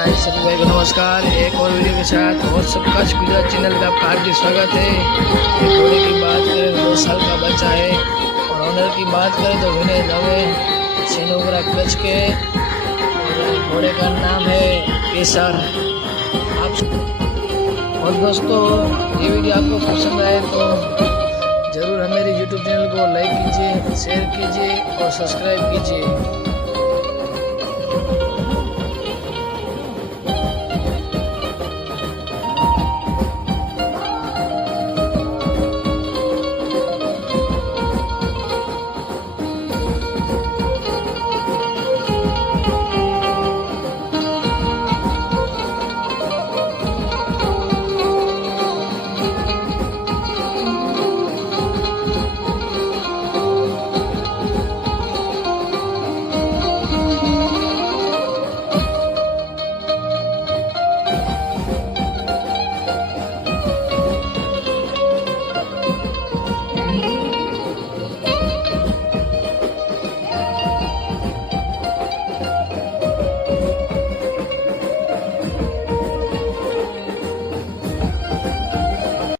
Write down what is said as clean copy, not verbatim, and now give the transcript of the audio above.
हाय सभी भाई को नमस्कार। एक और वीडियो के साथ और सबका गुजरात चैनल में आपका हार्दिक स्वागत है। एक घोड़े की बात करें तो 2 साल का बच्चा है और ऑनर की बात करें तो विनय दवे सेनोग्रा कच्छ के। और घोड़े का नाम है केसर। आप और दोस्तों, ये वीडियो आपको पसंद आए तो ज़रूर हमारे यूट्यूब चैनल को लाइक कीजिए, शेयर कीजिए और सब्सक्राइब कीजिए।